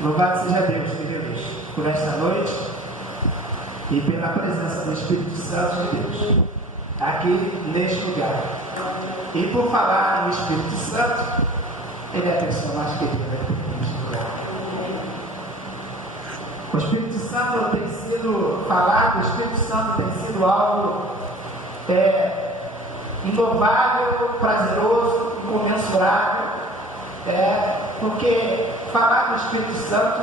Louvado seja Deus, queridos, por esta noite e pela presença do Espírito Santo de Deus aqui neste lugar. E por falar no Espírito Santo, ele é a pessoa mais querida neste lugar. O Espírito Santo tem sido falado, o Espírito Santo tem sido algo inovável, prazeroso, incomensurável, porque falar do Espírito Santo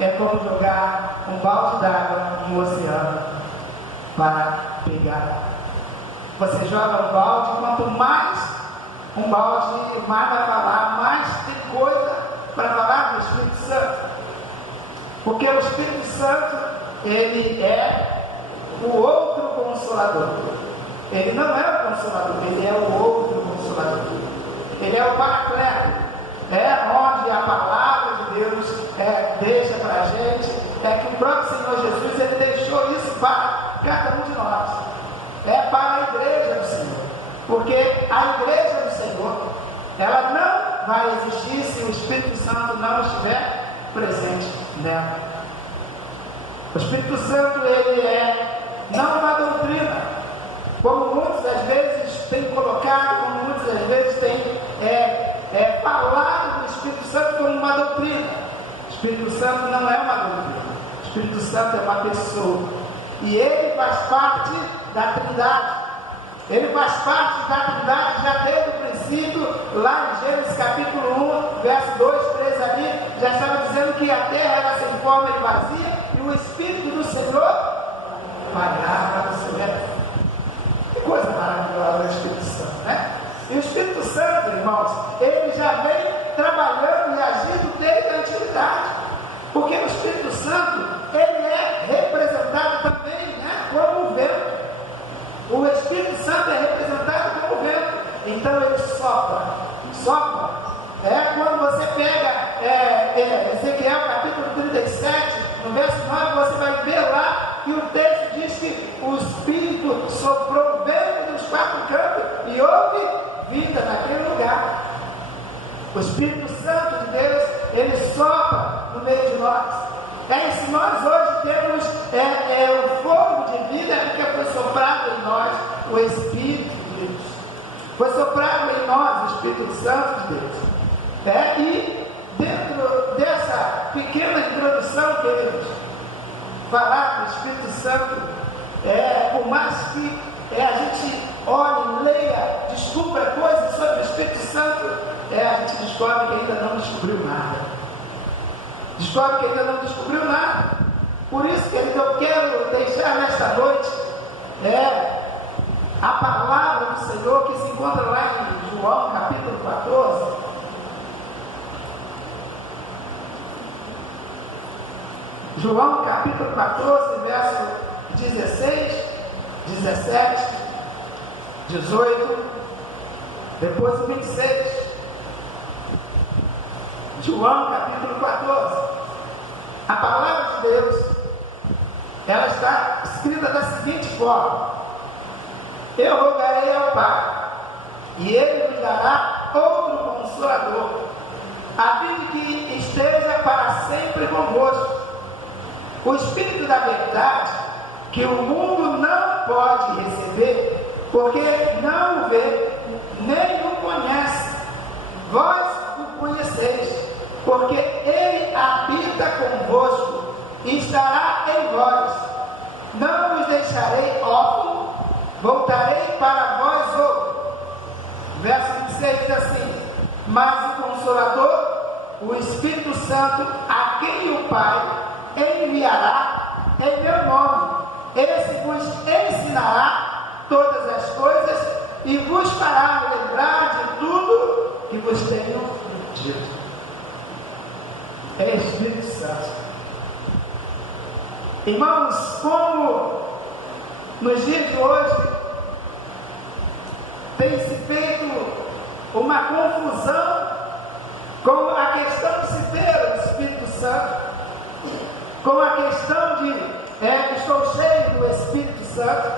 é como jogar um balde d'água no oceano para pegar. Você joga um balde, quanto mais um balde, mais vai falar, mais tem coisa para falar do Espírito Santo. Porque o Espírito Santo, ele é o outro Consolador. Ele não é o Consolador, ele é o outro Consolador. Ele é o Paracleto. Onde a palavra de Deus deixa para a gente, que o próprio Senhor Jesus, ele deixou isso para cada um de nós. Para a igreja do Senhor. Porque a igreja do Senhor, ela não vai existir se o Espírito Santo não estiver presente nela. O Espírito Santo, ele não uma doutrina, como muitas das vezes tem colocado, como muitas das vezes tem falado do Espírito Santo como uma doutrina. O Espírito Santo não é uma doutrina. O Espírito Santo é uma pessoa. E ele faz parte da Trindade. Ele faz parte da Trindade já desde o princípio, lá em Gênesis capítulo 1, verso 2, 3 ali, já estava dizendo que a terra era sem forma e vazia, e o Espírito do Senhor pairava no seu meio. Que coisa maravilhosa o Espírito Santo, né? E o Espírito Santo, irmãos, ele já vem trabalhando e agindo desde a antiguidade. Porque o Espírito Santo, ele é representado também, como o vento. O Espírito Santo é representado como o vento. Então ele sopra. Sopra. Quando você pega Ezequiel capítulo 37, no verso 9, você vai ver lá que o texto diz que o Espírito soprou vento dos quatro cantos e houve vida naquele lugar. O Espírito Santo de Deus, ele sopra no meio de nós. E se nós hoje temos o fogo de vida, é porque foi soprado em nós o Espírito de Deus. Foi soprado em nós o Espírito Santo de Deus. E dentro dessa pequena introdução, queridos, falar do Espírito Santo, por mais que a gente olhe, leia, descubra coisas sobre o Espírito Santo, a gente descobre que ainda não descobriu nada. Descobre que ainda não descobriu nada. Por isso, querido, eu quero deixar nesta noite a palavra do Senhor que se encontra lá em João capítulo 14. João capítulo 14, verso 16, 17, 18, depois o 26. João capítulo 14. A palavra de Deus, ela está escrita da seguinte forma: eu rogarei ao Pai, e Ele me dará outro Consolador, a fim de que esteja para sempre convosco, o Espírito da verdade, que o mundo não pode receber, porque não o vê, nem o conhece. Vós o conheceis, porque Ele habita convosco e estará em vós. Não vos deixarei órfãos, voltarei para vós outro. Verso 26 diz assim: mas o Consolador, o Espírito Santo, a quem o Pai enviará em meu nome, esse vos ensinará todas as coisas e vos fará lembrar de tudo que vos tenho dito. É Espírito Santo. Irmãos, como nos dias de hoje tem se feito uma confusão com a questão de se ter o Espírito Santo, com a questão de estou cheio do Espírito Santo,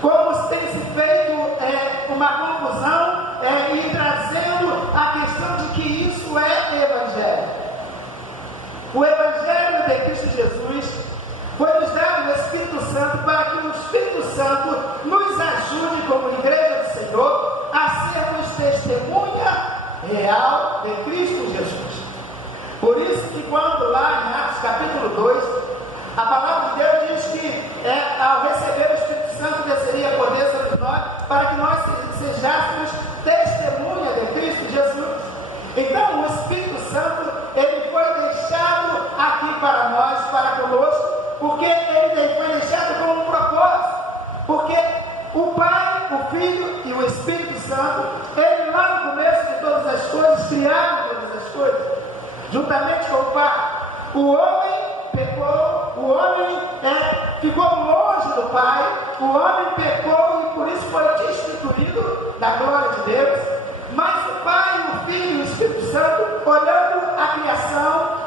como se tem se feito uma confusão e trazendo a questão de que isso é evangelho. Santo, para que o Espírito Santo nos ajude como igreja do Senhor a sermos testemunha real de Cristo Jesus. Por isso que quando lá em Atos capítulo 2, a palavra de Deus diz que ao receber o Espírito Santo desceria poder sobre nós, para que nós sejássemos testemunha de Cristo Jesus. Então o Espírito Santo, ele foi deixado aqui para nós, para conosco, porque ele foi deixado com um propósito, porque o Pai, o Filho e o Espírito Santo, ele lá no começo de todas as coisas, criaram todas as coisas, juntamente com o Pai. O homem pecou, o homem ficou longe do Pai, o homem pecou e por isso foi destituído da glória de Deus. Mas o Pai, o Filho e o Espírito Santo, olhando a criação,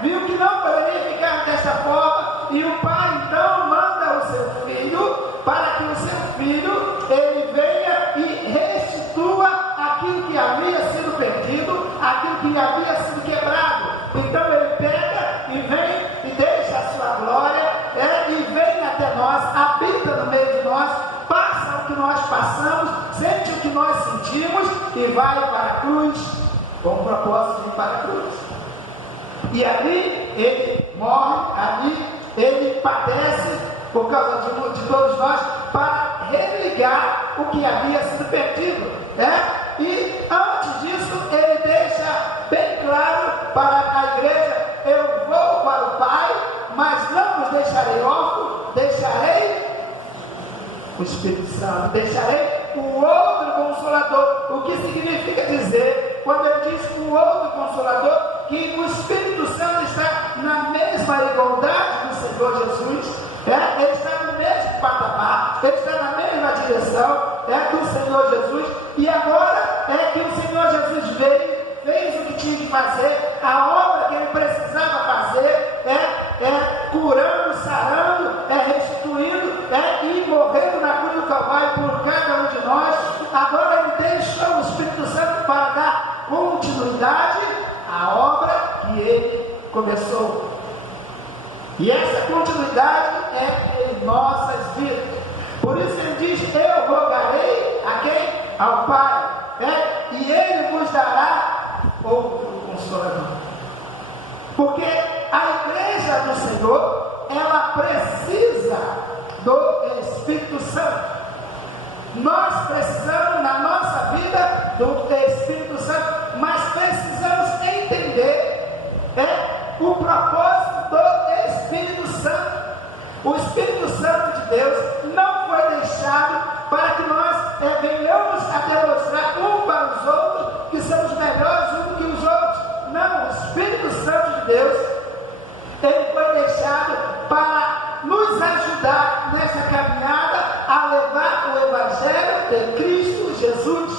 viu que não poderia ficar desta forma, e o Pai então manda o seu Filho, para que o seu Filho, ele venha e restitua aquilo que havia sido perdido, aquilo que havia sido quebrado. Então ele pega e vem e deixa a sua glória, e vem até nós, habita no meio de nós, passa o que nós passamos, sente o que nós sentimos e vai para a cruz, com o propósito de ir para a cruz. E ali ele morre, ali ele padece por causa de todos nós, para religar o que havia sido perdido. E antes disso ele deixa bem claro para a igreja: eu vou para o Pai, mas não os deixarei órfãos, deixarei o Espírito Santo, deixarei o outro Consolador. O que significa dizer, quando ele diz o outro Consolador, que o Espírito Santo está na mesma igualdade do Senhor Jesus, ele está no mesmo patamar, ele está na mesma direção do Senhor Jesus, e agora que o Senhor Jesus veio, fez o que tinha que fazer, a obra que ele precisava fazer, curando, sarando, restituindo, e morrendo na cruz do Calvário por cada um de nós. Agora ele deixou o Espírito Santo para dar continuidade à obra que ele começou. E essa continuidade é em nossas vidas. Por isso ele diz: eu rogarei a quem? Ao Pai, e ele vos dará outro Consolador. Porque a igreja do Senhor, ela precisa do Espírito Santo. Nós precisamos na nossa vida do Espírito Santo, mas precisamos entender o propósito do Espírito Santo. O Espírito Santo de Deus não foi deixado para que nós venhamos a demonstrar um para os outros que somos melhores uns que os outros. Não, o Espírito Santo de Deus, ele foi deixado para nos ajudar nessa caminhada a levar o Evangelho de Cristo Jesus.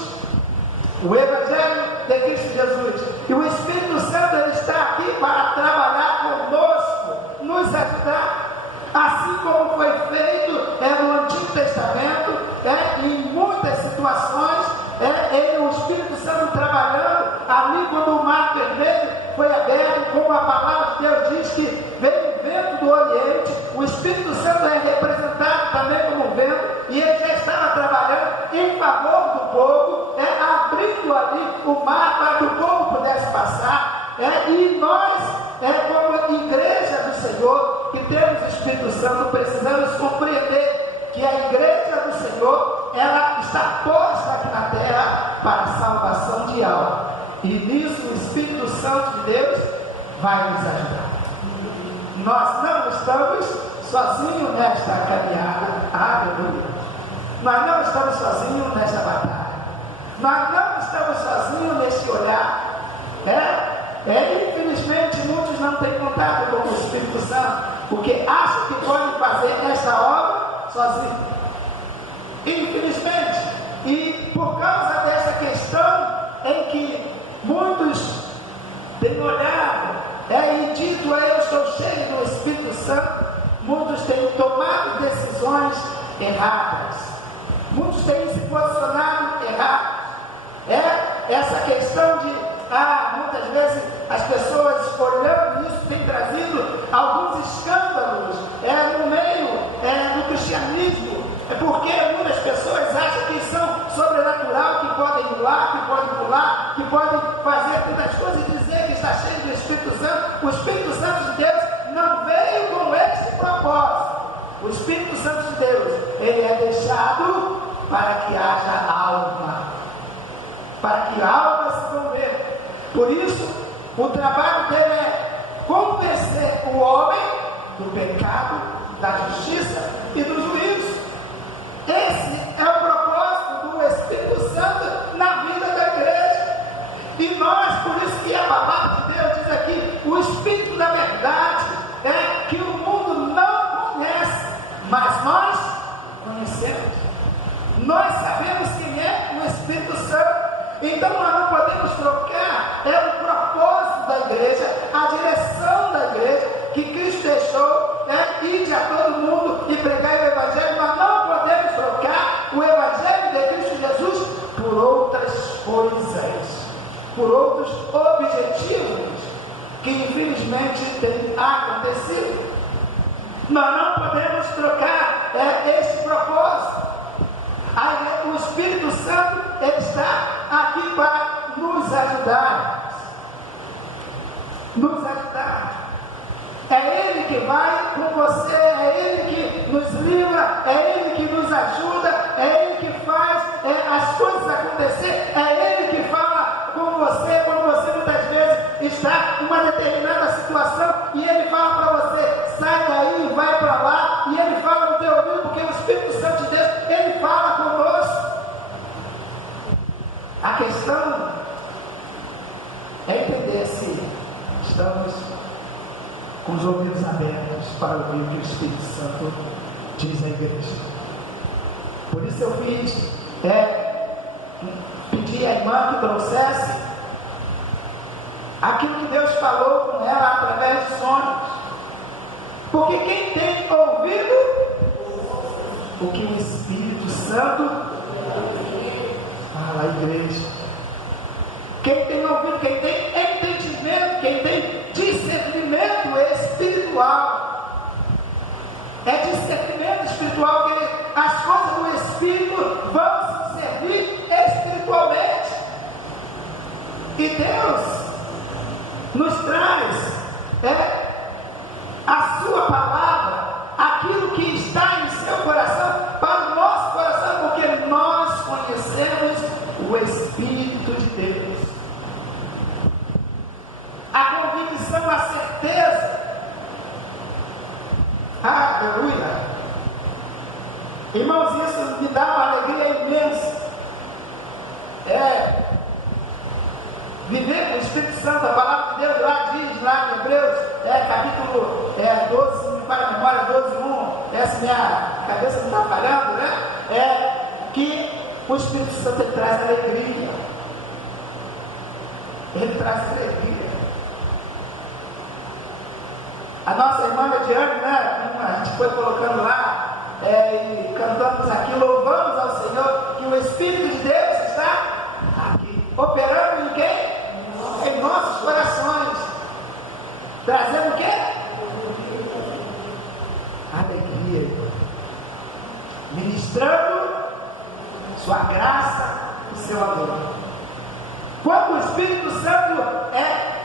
O Evangelho de Cristo Jesus. E o Espírito Santo, ele está aqui para trabalhar conosco, nos ajudar. Assim como foi feito no Antigo Testamento, em muitas situações, o Espírito Santo trabalhando ali quando o mar vermelho foi aberto, como a palavra de Deus diz que veio o vento do Oriente. O Espírito Santo é representado também como vento, e ele já estava trabalhando em favor do povo, abrindo ali o mar para que o povo pudesse passar. E nós, como igreja do Senhor, que temos o Espírito Santo, precisamos compreender que a igreja do Senhor, ela está posta aqui na terra para a salvação de alma. E nisso o Espírito Santo de Deus vai nos ajudar. Nós não estamos sozinhos nesta caminhada. Aleluia. Nós não estamos sozinhos nesta batalha. Nós não estamos sozinhos neste olhar. Infelizmente muitos não têm contato com o Espírito Santo, porque acham que podem fazer esta obra sozinhos. Infelizmente, e por causa dessa questão em que muitos têm olhado e dito: eu estou cheio do Espírito Santo, muitos têm tomado decisões erradas, muitos têm se posicionado errado. Essa questão de muitas vezes as pessoas olhando isso tem trazido alguns escândalos no meio lá, que podem fazer tantas coisas e dizer que está cheio do Espírito Santo. O Espírito Santo de Deus não veio com esse propósito. O Espírito Santo de Deus, ele é deixado para que haja alma, para que a alma se converta. Por isso, o trabalho dele é convencer o homem do pecado, da justiça e do juízo. Esse é o propósito do Espírito Santo na vida da igreja. E nós, por isso que a palavra de Deus diz aqui, o Espírito da verdade é que o mundo não conhece, mas nós conhecemos. Nós sabemos quem é o Espírito Santo. Então nós não podemos trocar o propósito da igreja, a direção da igreja que Cristo deixou, ir a todo mundo e pregar o Evangelho. Nós não podemos trocar o Evangelho de Cristo Jesus por outras coisas, por outros objetivos que infelizmente têm acontecido. Nós não podemos trocar esse propósito. O Espírito Santo está aqui para nos ajudar. Nos ajudar. É Ele que vai com você, é Ele que nos livra, é Ele que nos ajuda, é Ele que faz as coisas acontecer, é Ele que fala com você quando você muitas vezes está em uma determinada situação e Ele fala para você, sai daí e vai para lá, e Ele fala no teu ouvido, porque o Espírito Santo de Deus, Ele fala conosco. A questão é entender se estamos com os ouvidos abertos para ouvir o que o Espírito Santo diz à igreja. Por isso eu pedi à irmã que trouxesse aquilo que Deus falou com ela através de sonhos. Porque quem tem ouvido o que o Espírito Santo fala à igreja. Quem tem ouvido, quem tem entendimento, quem tem discernimento espiritual. É discernimento espiritual que as coisas do Espírito vão se servir espiritualmente. E Deus nos traz a sua palavra, aquilo que está em seu coração, para o nosso coração, porque nós conhecemos o Espírito de Deus. A convicção, a certeza. Aleluia. Irmãos, isso me dá uma alegria imensa. Viver com o Espírito Santo, a palavra de Deus lá diz, lá em Hebreus, capítulo 12, se me falha a memória, 12:1, essa minha cabeça não está falhando, que o Espírito Santo ele traz alegria. Ele traz alegria. A nossa irmã Diane, a gente foi colocando lá, e cantamos aqui, louvamos ao Senhor, que o Espírito de Deus está aqui, operando em quem? Em nossos corações, trazendo o quê? Alegria, ministrando sua graça e seu amor. Quando o Espírito Santo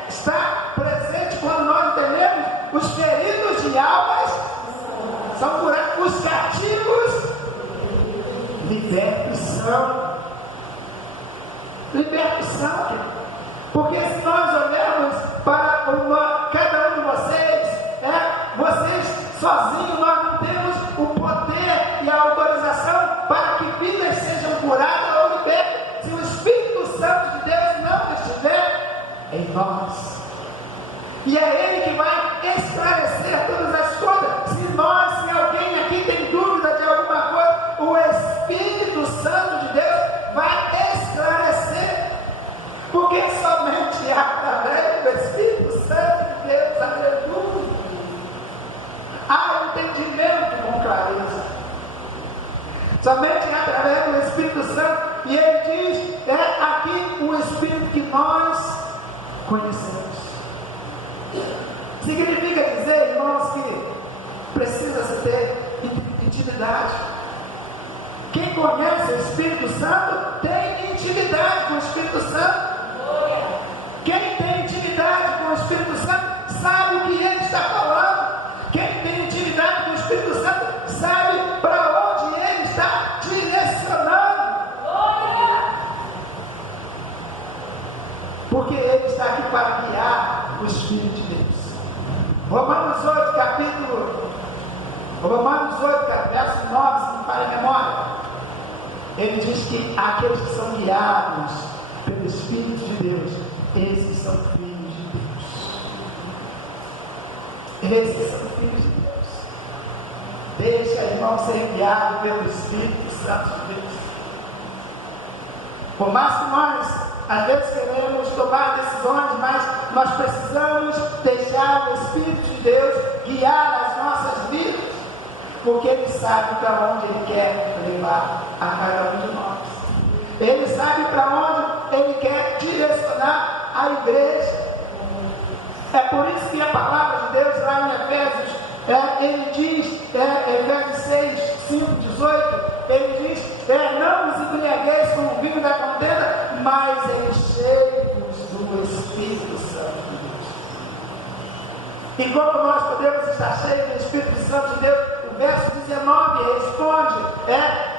está presente, quando nós entendemos, os feridos de almas são curados, os cativos libertação. Porque se nós olharmos para cada um de vocês, vocês sozinhos, nós não temos o poder e a autorização para que vidas sejam curadas ou libertas, se o Espírito Santo de Deus não estiver em nós. E é Ele que vai esclarecer todas as coisas. Se alguém aqui tem dúvida de alguma coisa, o Espírito Santo de Deus vai esclarecer. Porque somente através do Espírito Santo de Deus, aleluia, há entendimento com clareza. Somente através do Espírito Santo. E Ele diz, aqui o Espírito que nós conhecemos. Significa dizer, irmãos, que precisa-se ter intimidade. Quem conhece o Espírito Santo tem intimidade. intimidade com o Espírito Santo? Quem tem intimidade com o Espírito Santo sabe o que ele está falando. Quem tem intimidade com o Espírito Santo sabe para onde ele está direcionando. Porque ele está aqui para guiar os filhos de Deus. Romanos 8, verso 9, se não falha a memória. Ele diz que aqueles que são guiados pelo Espírito de Deus, esses são filhos de Deus. Esses são filhos de Deus. Deixa, irmão, ser guiado pelo Espírito Santo de Deus. Por mais que nós às vezes queremos tomar decisões, mas nós precisamos deixar o Espírito de Deus guiar as nossas vidas, porque Ele sabe para onde Ele quer levar a cada um de nós. Ele sabe para onde Ele quer direcionar a igreja. É por isso que a palavra de Deus lá em Efésios, ele diz, Efésios 6, 5, 18, ele diz, não vos embriagueis com o vinho da contenda, mas enchei-vos do Espírito Santo de Deus. E como nós podemos estar cheios do Espírito Santo de Deus? O verso 19 responde,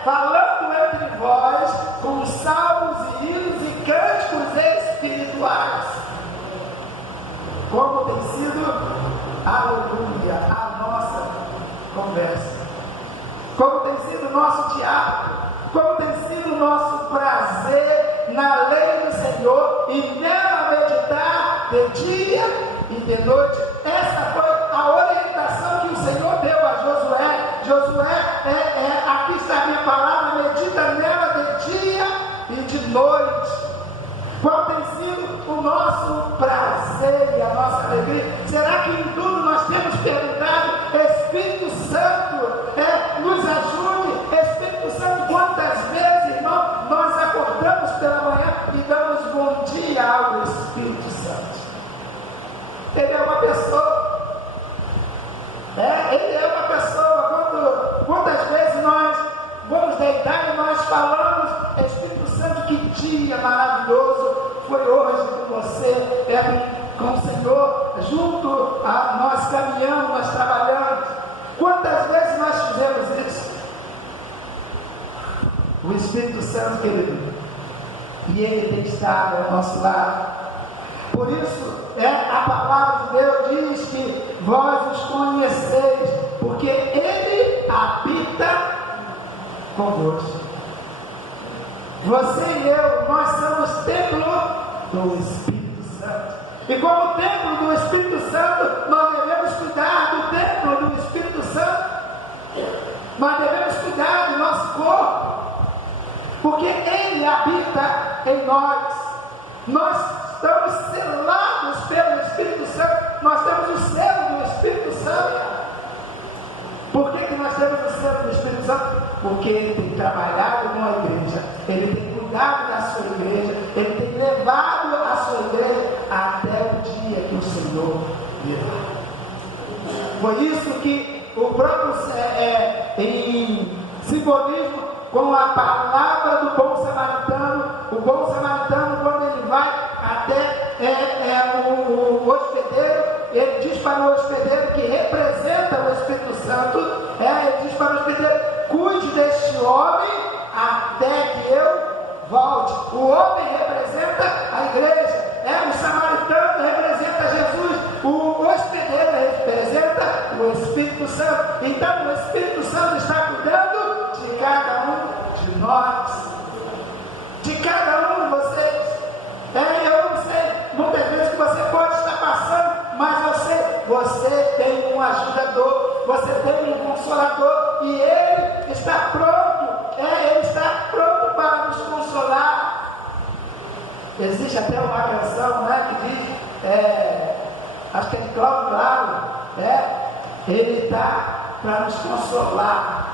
falando entre vós com salmos e hinos e cânticos espirituais. Como tem sido, aleluia, a nossa conversa. Como tem sido o nosso teatro, como tem sido o nosso prazer na lei do Senhor e nela meditar de dia e de noite. Essa foi a orientação que o Senhor deu a Josué. Josué, aqui está a minha palavra, medita nela de dia e de noite. Qual tem sido o nosso prazer e a nossa alegria? Será que em tudo nós temos perguntado, Espírito Santo, nos ajude? Espírito Santo, quantas vezes, irmão, nós acordamos pela manhã e damos bom dia ao Espírito Santo? Ele é uma pessoa. Ele é uma pessoa. Quantas vezes nós vamos deitar e nós falamos, Espírito Santo, que dia maravilhoso foi hoje com você, com o Senhor, junto a nós caminhando, nós trabalhando. Quantas vezes nós fizemos isso? O Espírito Santo, querido, e Ele tem estado ao nosso lado. Por isso, a palavra de Deus diz que vós os conheceis, porque Ele habita convosco. Você e eu, nós somos templo do Espírito Santo. E como templo do Espírito Santo, nós devemos cuidar do templo do Espírito Santo. Nós devemos cuidar do nosso corpo, porque Ele habita em nós. Nós estamos selados pelo Espírito Santo. Nós temos o selo do Espírito Santo. Por que nós temos o selo do Espírito Santo? Porque Ele tem trabalhado com a igreja, Ele tem cuidado da sua igreja, Ele tem levado a sua igreja até o dia que o Senhor virá. Foi isso que o próprio, em simbolismo, com a palavra do bom samaritano, o bom samaritano, quando ele vai até o hospedeiro, ele diz para o hospedeiro, que representa o Espírito Santo, ele diz para o hospedeiro, cuide deste homem até que eu volte. O homem representa a igreja, o samaritano representa Jesus, o hospedeiro representa o Espírito Santo. Então o Espírito Santo está cuidando de cada um de nós, de cada um de vocês. Eu não sei, muitas vezes que você pode estar passando, mas você tem um ajudador, você tem um consolador, e Ele está pronto, Ele está pronto para nos consolar. Existe até uma canção, que diz, acho que é de Cláudio Lauro, Ele está para nos consolar.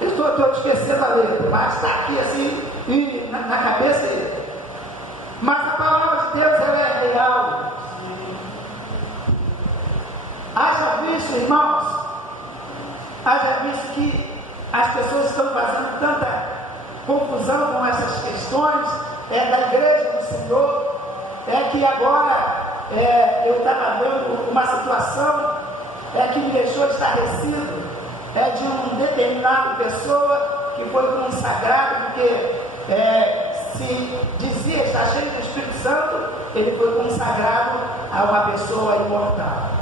Eu estou esquecendo a letra, mas está aqui assim, na cabeça dele. Mas a palavra de Deus, ela é real. Haja visto, irmãos, haja visto que as pessoas estão fazendo confusão com essas questões da igreja do Senhor, é que agora eu estava vendo uma situação que me deixou estarrecido, de uma determinada pessoa que foi consagrado, porque se dizia estar cheio do Espírito Santo, ele foi consagrado a uma pessoa imortal.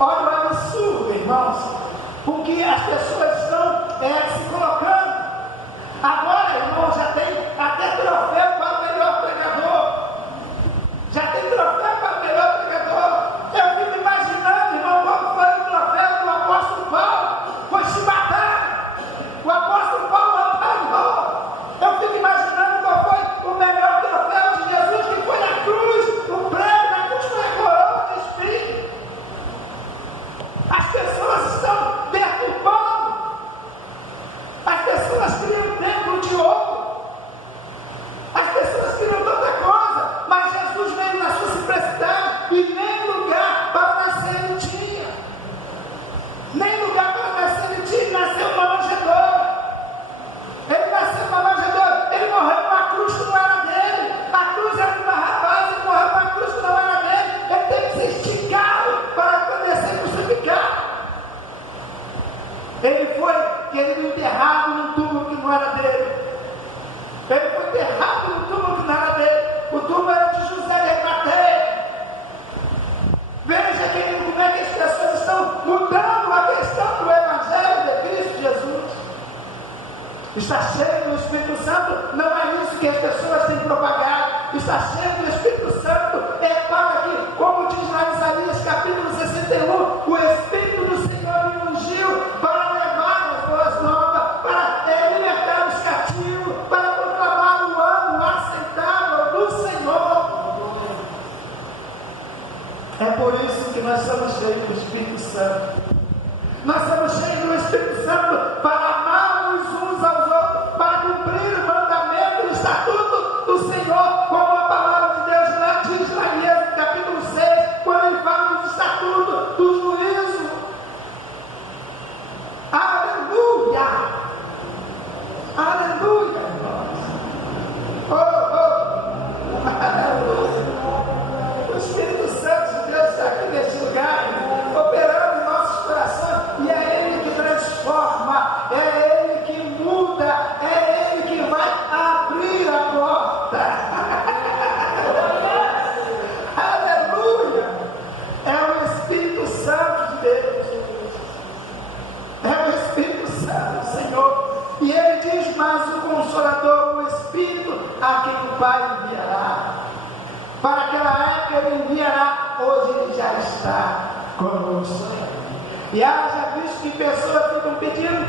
Olha o absurdo, irmãos, porque as pessoas estão se colocando. Agora, irmãos, já tem até troféu para o melhor pregador. Já tem troféu para o melhor pregador. Eu fico imaginando, irmão, qual foi o troféu do apóstolo Paulo. Foi se matar. O apóstolo Paulo apanhou. Eu fico imaginando qual foi o melhor troféu de Jesus, que foi na cruz. O prêmio da cruz foi a coroa de espinho. As pessoas estão perturbando. As pessoas criam um templo de ouro. As pessoas criam tanta coisa. Mas Jesus veio na sua simplicidade e nem lugar para nascer ele tinha. Nem lugar para nascer ele tinha. Ele nasceu numa manjedoura. Ele nasceu numa manjedoura. Ele morreu numa cruz que não era dele. A cruz era de uma rapaz. Ele morreu numa cruz que não era dele. Ele teve que ser esticado para poder ser crucificado. Ele foi, querido, enterrado num túmulo que não era dele. Ele foi enterrado num túmulo que não era dele. O túmulo era de José de Arimateia. Veja, querido, como é que as pessoas estão mudando a questão do Evangelho de Cristo Jesus. Está cheio do Espírito Santo, não é isso que as pessoas têm propagado. Está cheio do Espírito Santo, para que, como diz lá em Isaías capítulo 61, o Espírito do Senhor me ungiu para levar as boas novas, para libertar os cativos, para proclamar o ano aceitável do Senhor. É por isso que nós somos cheios do Espírito Santo. Nós somos cheios do Espírito Santo para amarmos uns aos outros, para cumprir o mandamento, o estatuto do Senhor, como a palavra de Deus lá diz lá em Êxodo capítulo 6, quando ele fala dos estatutos, do juízo. Aleluia! Aleluia, irmãos! Aleluia! O Espírito Santo de Deus está aqui neste lugar, operando em nossos corações, e é Ele que transforma, é Ele que muda, é Ele que vai abrir a porta. Aleluia! É o Espírito Santo de Deus. É o Espírito Santo do Senhor. E ele diz: mas o Consolador, o Espírito, a quem o Pai enviará. Para aquela época ele enviará, hoje ele já está conosco. E haja visto que pessoas ficam pedindo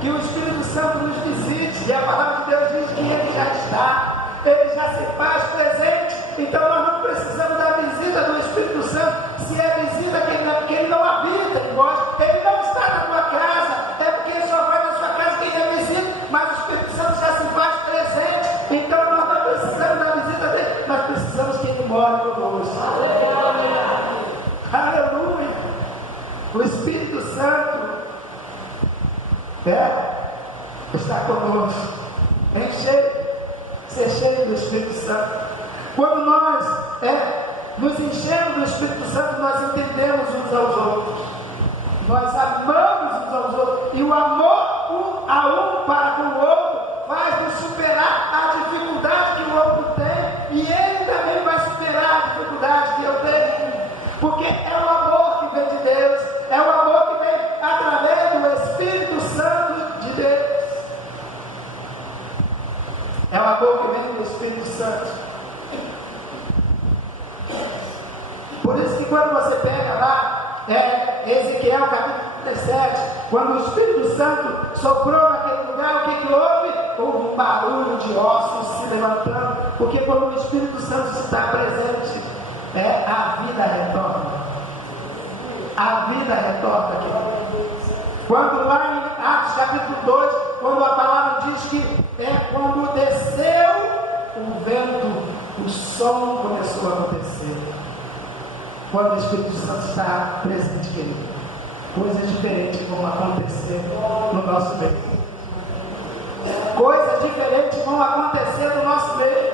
que o Espírito Santo nos visite. E a palavra de Deus diz que ele já está. Ele já se faz presente. Então nós não precisamos da visita do Espírito Santo. Se é visita, porque ele não habita em vós, ele não está na tua casa, é porque ele só vai na sua casa quem é visita, mas o Espírito Santo já se faz presente. Então nós não precisamos da visita dele, nós precisamos que ele more conosco. Aleluia! O Espírito Santo está conosco. Ser cheio do Espírito Santo. Quando nós nos enchemos do Espírito Santo, nós entendemos uns aos outros. Nós amamos uns aos outros. E o amor um a um para com o outro faz nos superar a dificuldade que o outro tem. E ele também vai superar a dificuldade que eu tenho. Porque é o amor que vem de Deus. É o amor que vem através do Espírito Santo de Deus. É o amor que vem do Espírito Santo. Por isso que quando você pega lá, Ezequiel capítulo 37, quando o Espírito Santo soprou naquele lugar, o que houve? Houve um barulho de ossos se levantando, porque quando o Espírito Santo está presente, a vida retorna. A vida retorna aqui. Quando lá em Atos capítulo 2, quando a palavra diz que quando desceu o vento, o som começou a acontecer. Quando o Espírito Santo está presente, querido, coisas diferentes vão acontecer no nosso meio. diferentes vão acontecer no nosso meio.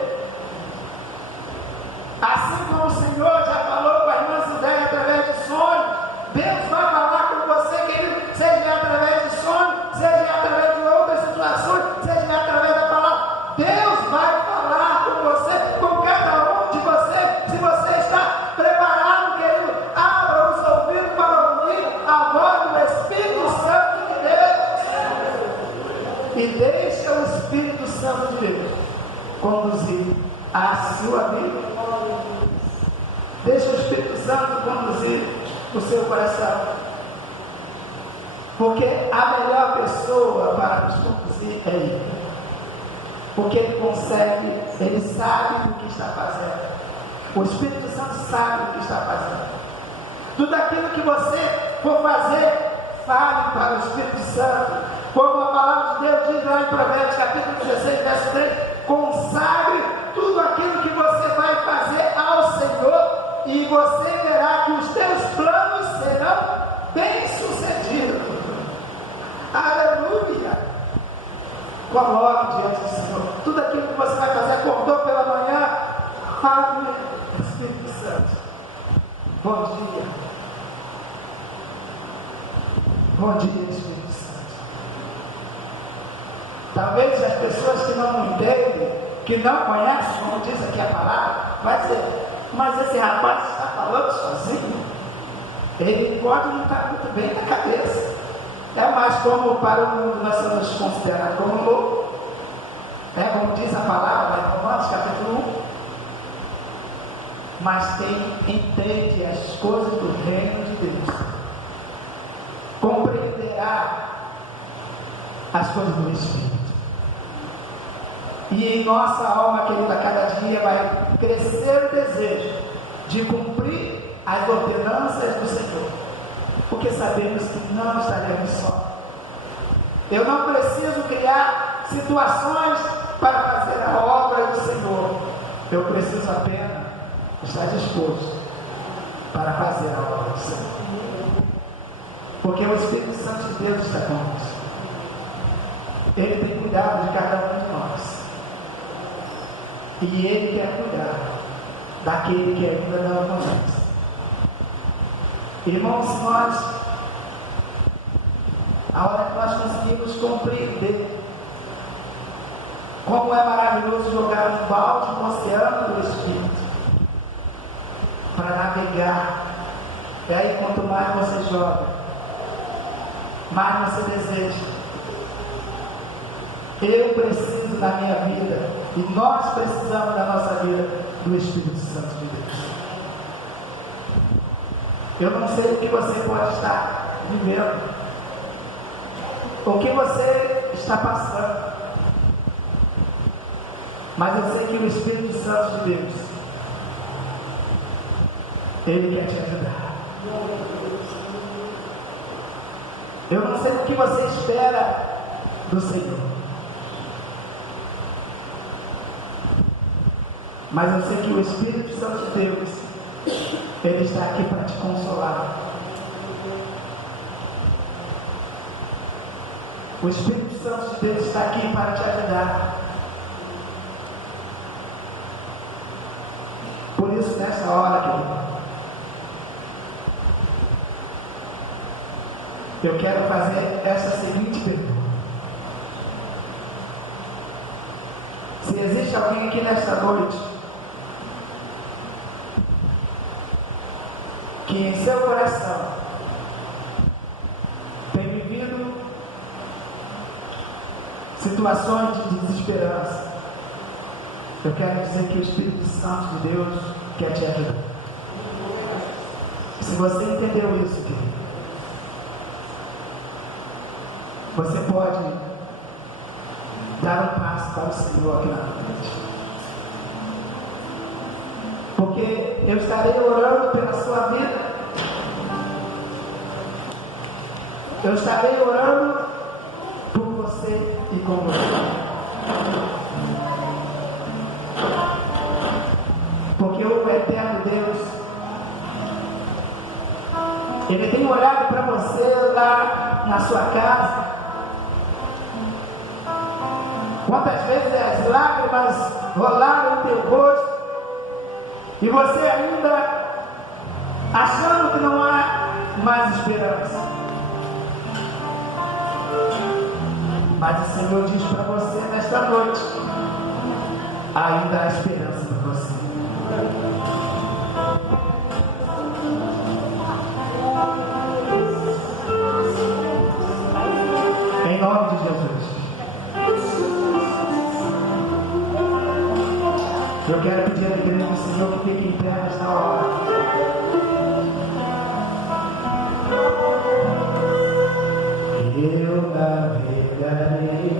Assim como o Senhor já falou com a irmã Zidane através de sonhos, Deus vai falar com você, querido, seja através de sonhos, seja através de outras situações, seja através da palavra. Deus vai falar com você, com cada um de vocês. Se você está preparado, querido, abra os ouvidos para ouvir a voz do Espírito Santo de Deus. E deixa o Espírito Santo de Deus conduzir a sua vida. Deixa o Espírito Santo conduzir o seu coração. Porque a melhor pessoa para nos conduzir é Ele. Porque Ele consegue, Ele sabe o que está fazendo. O Espírito Santo sabe o que está fazendo. Tudo aquilo que você for fazer, fale para o Espírito Santo. Como a palavra de Deus diz lá em Provérbios capítulo 16, verso 3, consagre tudo aquilo que você vai fazer ao Senhor, e você verá que os teus planos serão bem-sucedidos. Aleluia! Coloque diante do Senhor tudo aquilo que você vai fazer. Acordou pela manhã, fale com o Espírito Santo. Bom dia. Bom dia, Espírito Santo. Talvez as pessoas que não entendem, que não conhecem, como diz aqui a palavra, vai dizer, mas esse rapaz está falando sozinho. Ele pode não estar muito bem na cabeça. É mais como para o mundo nós somos considerados como louco. É como diz a palavra lá em Romanos capítulo 1. Mas quem entende as coisas do reino de Deus compreenderá as coisas do Espírito. E em nossa alma, querida, cada dia vai crescer o desejo de cumprir as ordenanças do Senhor, porque sabemos que não estaremos só. Eu não preciso criar situações para fazer a obra do Senhor. Eu preciso apenas estar disposto para fazer a obra do Senhor, porque o Espírito Santo de Deus está conosco. Ele tem cuidado de cada um de nós. E Ele quer cuidar daquele que ainda não conhece. Irmãos, a hora que nós conseguimos compreender como é maravilhoso jogar um balde no oceano do Espírito para navegar. E aí, quanto mais você joga, mais você deseja. Eu preciso da minha vida, e nós precisamos da nossa vida, do Espírito Santo de Deus. Eu não sei o que você pode estar vivendo, o que você está passando, mas eu sei que o Espírito Santo de Deus, Ele quer te ajudar. Eu não sei o que você espera do Senhor, mas eu sei que o Espírito Santo de Deus, Ele está aqui para te consolar. O Espírito Santo de Deus está aqui para te ajudar. Por isso, nessa hora, querido, eu quero fazer essa seguinte pergunta. Se existe alguém aqui nesta noite que em seu coração tem vivido situações de desesperança, eu quero dizer que o Espírito Santo de Deus quer te ajudar. Se você entendeu isso, querido, você pode dar um passo para o Senhor aqui na frente, porque eu estarei orando pela sua vida. Eu estarei orando por você e com você, porque o eterno Deus, Ele tem olhado para você lá na sua casa, Quantas vezes as lágrimas rolaram no teu rosto e você ainda achando que não há mais esperança. Mas o Senhor diz para você nesta noite: ainda há esperança para você. Em nome de Jesus. Eu quero pedir à igreja do Senhor que fique em pé nesta hora. Eu navegarei.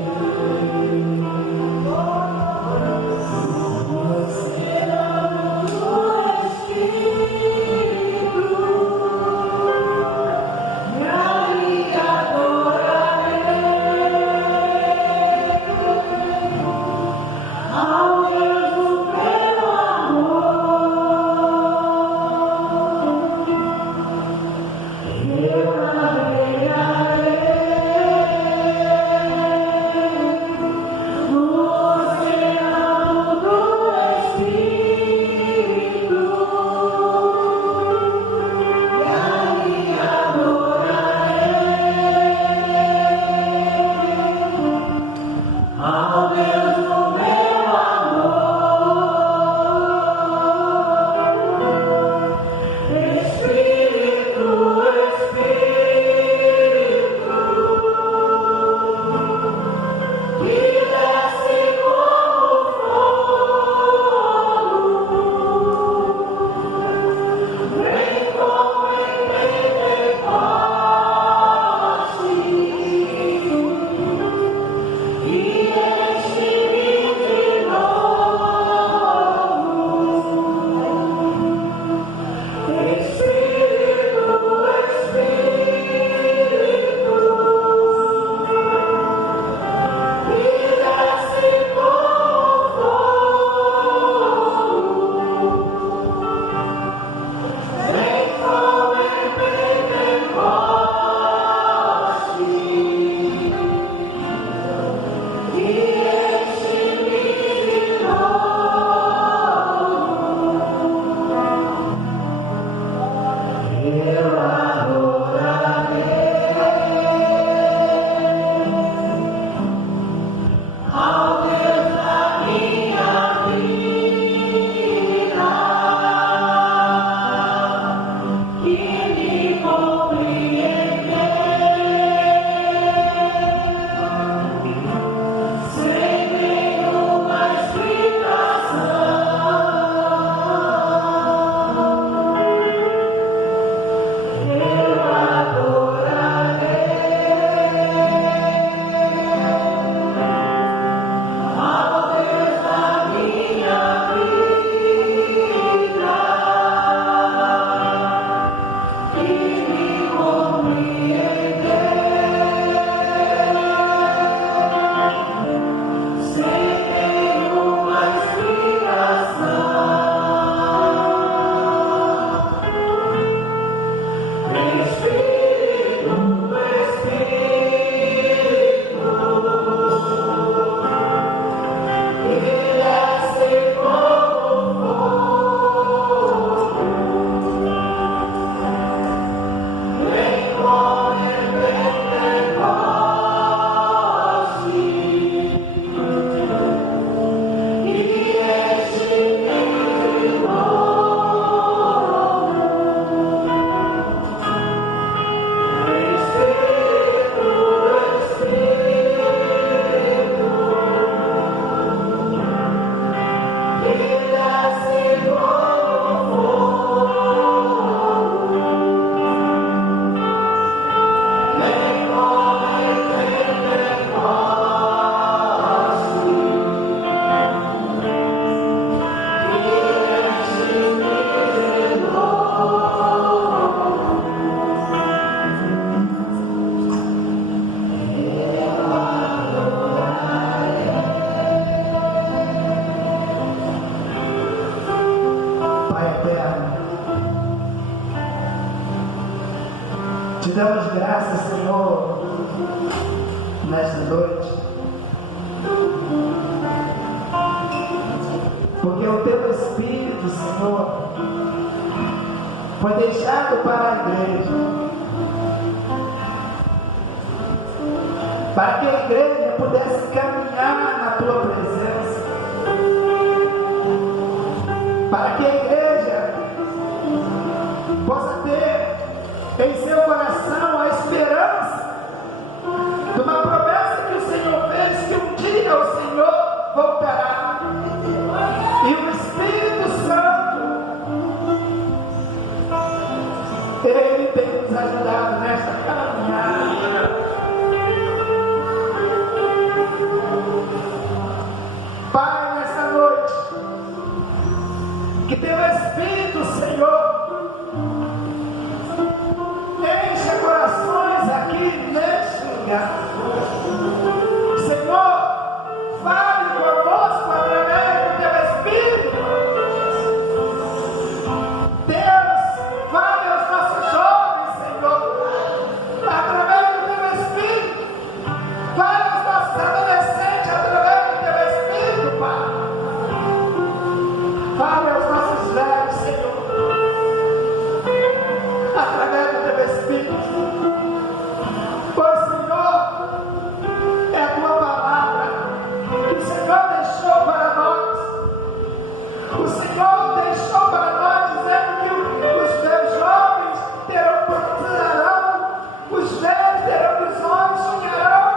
Te damos graças, Senhor, nesta noite. porque o teu Espírito, Senhor, foi deixado para a igreja, para que a igreja pudesse caminhar na tua presença, para que a igreja possa ter em seu coração a esperança de uma promessa que o Senhor fez, que um dia o Senhor voltará, e o Espírito Santo, Ele tem nos ajudado nesta caminhada. Pai, nessa noite, que teu Espírito, Senhor, encha corações aqui neste lugar. Senhor, fale conosco através do teu Espírito. Deus, fale aos nossos jovens, Senhor, através do teu Espírito. Fale aos nossos adolescentes através do teu Espírito, Pai. Fale aos nossos velhos, Senhor, através do teu Espírito. Pois, Senhor, é a tua palavra que o Senhor deixou para nós. O Senhor deixou para nós dizendo que os teus jovens terão profetizarão, os velhos terão visões, sonharão.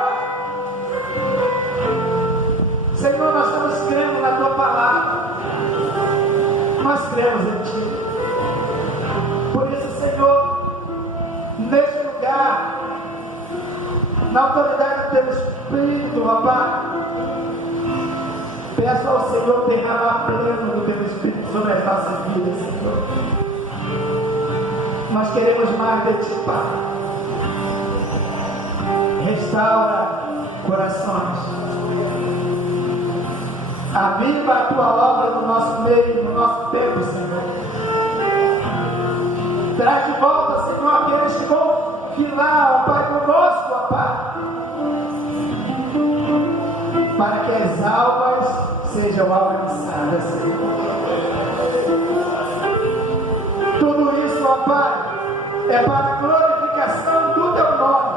Senhor, nós estamos crendo na tua palavra. Nós cremos em ti. Por isso, Senhor, neste lugar, na autoridade do teu Espírito, ó Pai, peço ao Senhor derramar pleno do teu Espírito sobre as nossas vidas, Senhor. Nós queremos mais de ti, Pai. Restaura corações. Aviva a tua obra no nosso meio, no nosso tempo, Senhor. Traz de volta, Senhor, aqueles que vão filar, ó Pai, conosco, ó Pai, para que as almas sejam alcançadas, Senhor. Tudo isso, ó Pai, é para a glorificação do teu nome.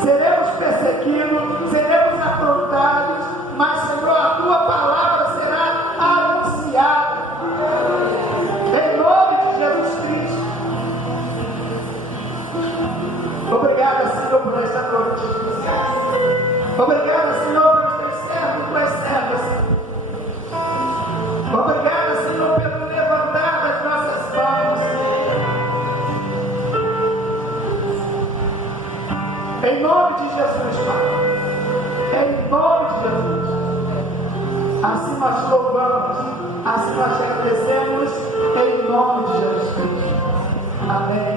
Seremos perseguidos, seremos afrontados, mas, Senhor, a tua palavra será anunciada. Em nome de Jesus Cristo. Obrigada, Senhor, por esta noite. Obrigada, Senhor, pelos teus servos e tuas servas. Obrigada, Senhor, pelo levantar das nossas mãos. Em nome de Jesus, Pai. Em nome de Jesus. Assim nós louvamos, assim nós te agradecemos, em nome de Jesus Cristo. Amém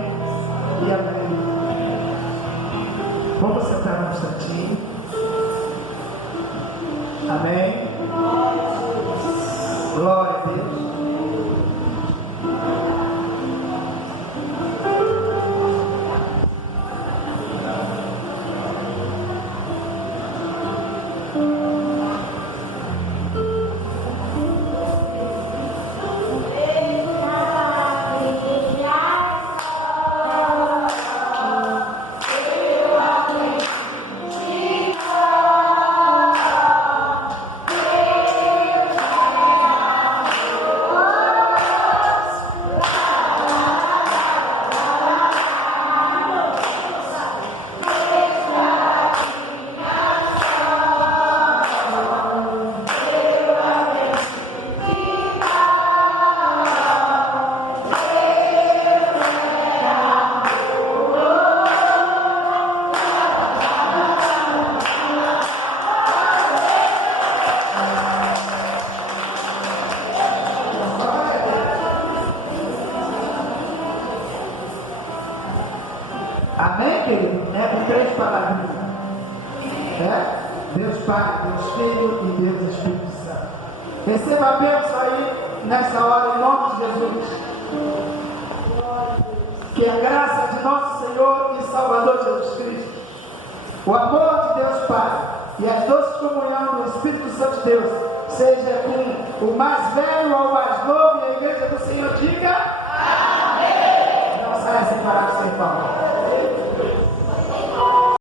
e amém. Vamos sentar um instantinho. Amém. Glória a Deus. Amém, querido? É com 3 palavras. Deus Pai, Deus Filho e Deus Espírito Santo. Receba a bênção aí nessa hora, em nome de Jesus. Que a graça de nosso Senhor e Salvador Jesus Cristo, o amor de Deus Pai e a doce comunhão do Espírito Santo de Deus seja com o mais velho ao mais novo